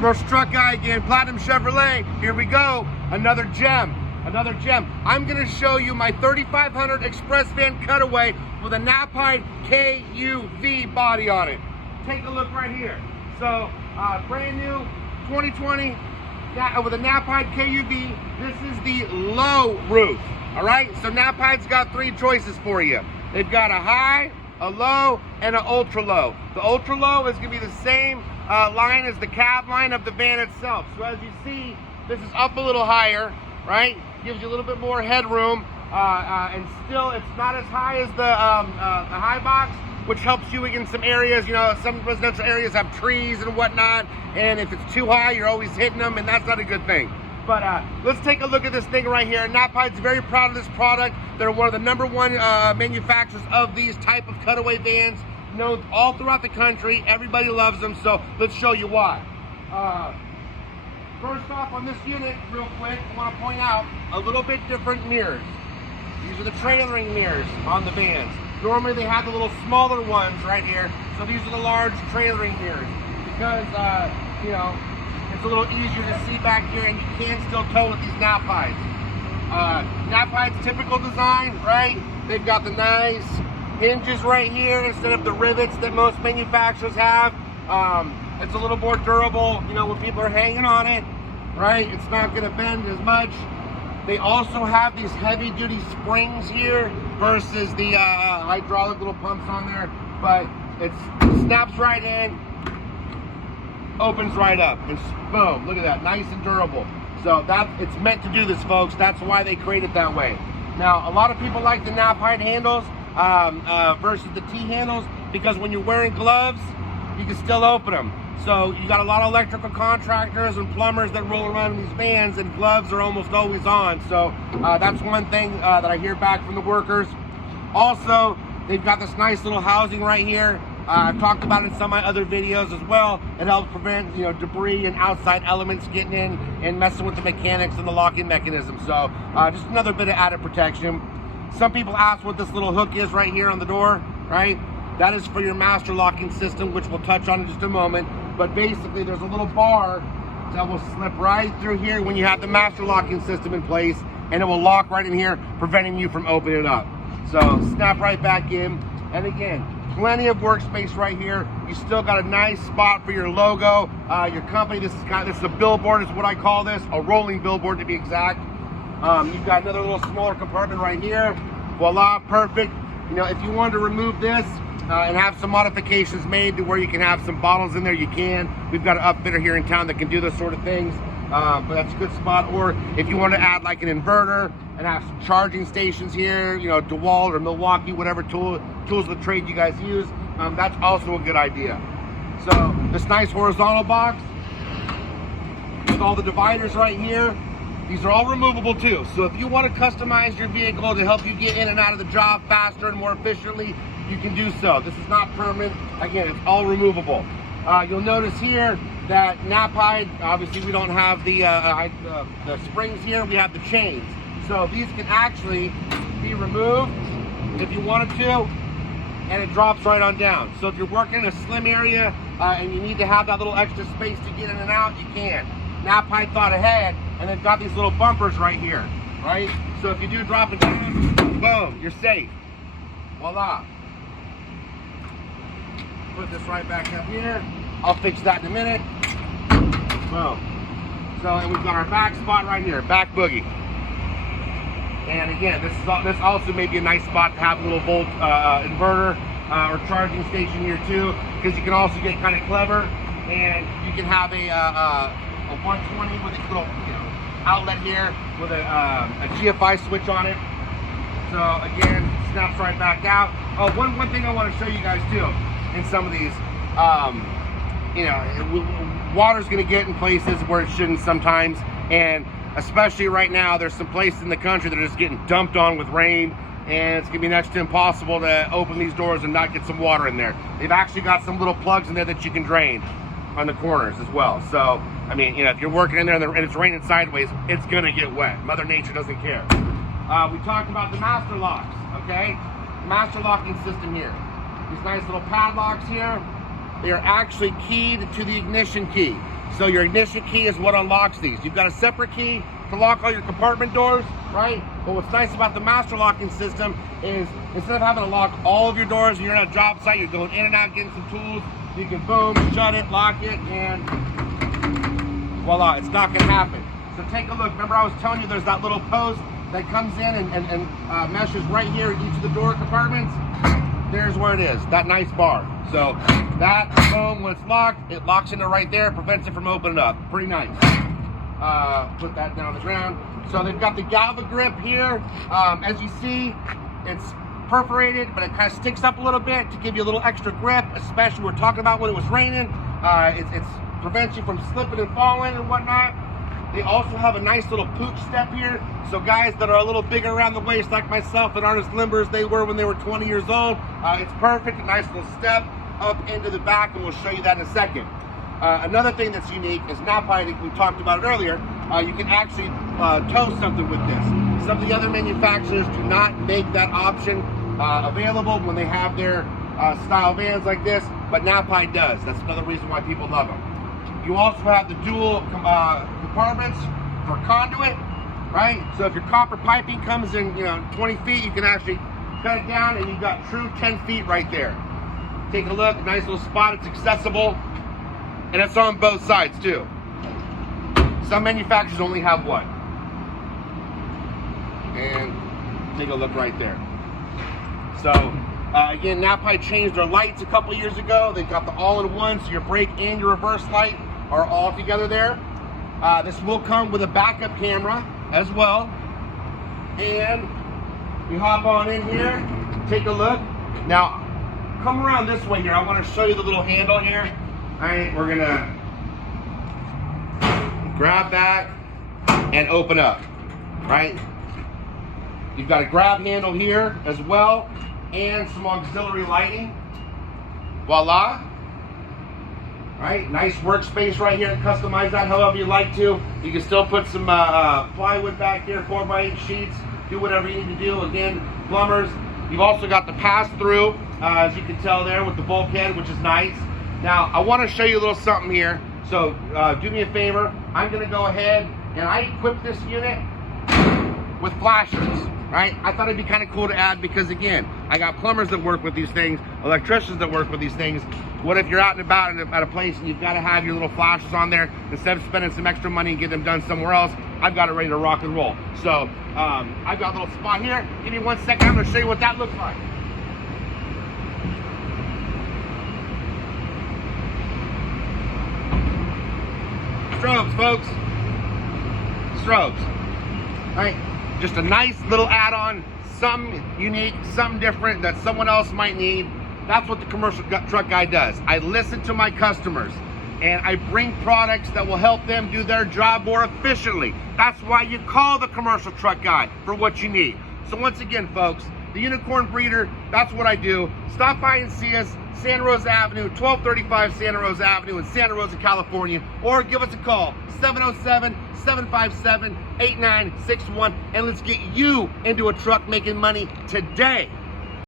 Commercial truck guy again, Platinum Chevrolet. Here we go, another gem, another gem. I'm gonna show you my 3500 Express Van Cutaway with a Knapheide KUV body on it. Take a look right here. So, brand new 2020 with a Knapheide KUV. This is the low roof, all right? So Knapheide's got three choices for you. They've got a high, a low, and an ultra low. The ultra low is gonna be the same line as the cab line of the van itself. So as you see, this is up a little higher, right? Gives you a little bit more headroom, and still it's not as high as the high box, which helps you in some areas. You know, some residential areas have trees and whatnot, and if it's too high, you're always hitting them, and that's not a good thing. But let's take a look at this thing right here. Knapheide's very proud of this product. They're one of the #1 manufacturers of these type of cutaway vans, known all throughout the country. Everybody loves them, so let's show you why. First off, on this unit, real quick, I want to point out a little bit different mirrors. These are the trailering mirrors on the vans. Normally they have the little smaller ones right here, so these are the large trailering mirrors because, you know, it's a little easier to see back here, and you can still tow with these Knapheides. Knapheide's typical design, right? They've got the nice hinges right here instead of the rivets that most manufacturers have. It's a little more durable, you know, when people are hanging on it, right? It's not gonna bend as much. They also have these heavy duty springs here versus the hydraulic little pumps on there, but it snaps right in, opens right up, and boom, look at that, nice and durable. So it's meant to do this, folks. That's why they create it that way. Now, a lot of people like the Knapheide handles versus the T handles because when you're wearing gloves, you can still open them. So you got a lot of electrical contractors and plumbers that roll around in these vans, and gloves are almost always on. So that's one thing that I hear back from the workers. Also, they've got this nice little housing right here. I've talked about it in some of my other videos as well. It helps prevent, you know, debris and outside elements getting in and messing with the mechanics and the locking mechanism. So just another bit of added protection. Some people ask what this little hook is right here on the door, right? That is for your master locking system, which we'll touch on in just a moment. But basically, there's a little bar that will slip right through here when you have the master locking system in place, and it will lock right in here, preventing you from opening it up. So snap right back in. And again, plenty of workspace right here. You still got a nice spot for your logo, your company. This is a billboard, is what I call this, a rolling billboard to be exact. You've got another little smaller compartment right here. Voila, perfect. You know, if you wanted to remove this and have some modifications made to where you can have some bottles in there, you can. We've got an upfitter here in town that can do those sort of things, but that's a good spot. Or if you want to add like an inverter and have some charging stations here, you know, DeWalt or Milwaukee, whatever tools of the trade you guys use, that's also a good idea. So this nice horizontal box with all the dividers right here. These are all removable too. So if you want to customize your vehicle to help you get in and out of the job faster and more efficiently, you can do so. This is not permanent. Again, it's all removable. You'll notice here that Knapheide, obviously we don't have the springs here, we have the chains. So these can actually be removed if you wanted to, and it drops right on down. So if you're working in a slim area and you need to have that little extra space to get in and out, you can. Knapheide thought ahead, and they've got these little bumpers right here, right? So if you do drop it down, boom, you're safe. Voila. Put this right back up here. I'll fix that in a minute. Boom. So, and we've got our back spot right here, back boogie. And again, this also may be a nice spot to have a little volt inverter or charging station here too, because you can also get kind of clever, and you can have a 120 with a little, you know, outlet here with a GFI switch on it. So again, snaps right back out. Oh, one thing I want to show you guys too, in some of these, you know, water's going to get in places where it shouldn't sometimes, and especially right now, there's some places in the country that are just getting dumped on with rain, and it's going to be next to impossible to open these doors and not get some water in there. They've actually got some little plugs in there that you can drain on the corners as well. So, I mean, you know, if you're working in there and it's raining sideways, it's going to get wet. Mother Nature doesn't care. We talked about the master locks, okay? Master locking system here. These nice little padlocks here, they are actually keyed to the ignition key. So your ignition key is what unlocks these. You've got a separate key to lock all your compartment doors, right? But what's nice about the master locking system is instead of having to lock all of your doors and you're at a job site, you're going in and out getting some tools, you can boom, shut it, lock it, and voila, it's not gonna happen. So take a look. Remember I was telling you there's that little post that comes in and meshes right here in each of the door compartments? There's where it is, that nice bar. So that, boom, when it's locked, it locks into right there, prevents it from opening up. Pretty nice. Put that down on the ground. So they've got the Galva grip here. As you see, it's perforated, but it kind of sticks up a little bit to give you a little extra grip, especially we're talking about when it was raining. It prevents you from slipping and falling and whatnot. They also have a nice little pooch step here. So guys that are a little bigger around the waist like myself that aren't as limber as they were when they were 20 years old, it's perfect, a nice little step up into the back, and we'll show you that in a second. Another thing that's unique is Knapheide, we talked about it earlier, you can actually tow something with this. Some of the other manufacturers do not make that option available when they have their style vans like this, but Knapheide does. That's another reason why people love them. You also have the dual compartments for conduit, right? So if your copper piping comes in, 20 feet, you can actually cut it down and you've got true 10 feet right there. Take a look, nice little spot, it's accessible, and it's on both sides too. Some manufacturers only have one. And take a look right there. So again, Knapheide changed their lights a couple years ago. They've got the all-in-one, so your brake and your reverse light are all together there. This will come with a backup camera as well. And we hop on in here, take a look. Now, come around this way here. I want to show you the little handle here. All right, we're gonna grab that and open up, right? You've got a grab handle here as well, and some auxiliary lighting. Voila. Right, nice workspace right here, and customize that however you like to. You can still put some plywood back here, 4x8 sheets, do whatever you need to do. Again, plumbers. You've also got the pass-through, as you can tell there with the bulkhead, which is nice. Now, I want to show you a little something here. So do me a favor. I'm going to go ahead and I equip this unit with flashers. Right? I thought it'd be kind of cool to add because, again, I got plumbers that work with these things, electricians that work with these things. What if you're out and about at a place and you've got to have your little flashes on there? Instead of spending some extra money and get them done somewhere else, I've got it ready to rock and roll. So I've got a little spot here. Give me 1 second. I'm going to show you what that looks like. Strobes, folks. Strobes. All right. Just a nice little add-on, something unique, something different that someone else might need. That's what the commercial truck guy does. I listen to my customers and I bring products that will help them do their job more efficiently. That's why you call the commercial truck guy for what you need. So once again, folks, the Unicorn Breeder, that's what I do. Stop by and see us, Santa Rosa Avenue, 1235 Santa Rosa Avenue in Santa Rosa, California, or give us a call, 707-757-8961, and let's get you into a truck making money today.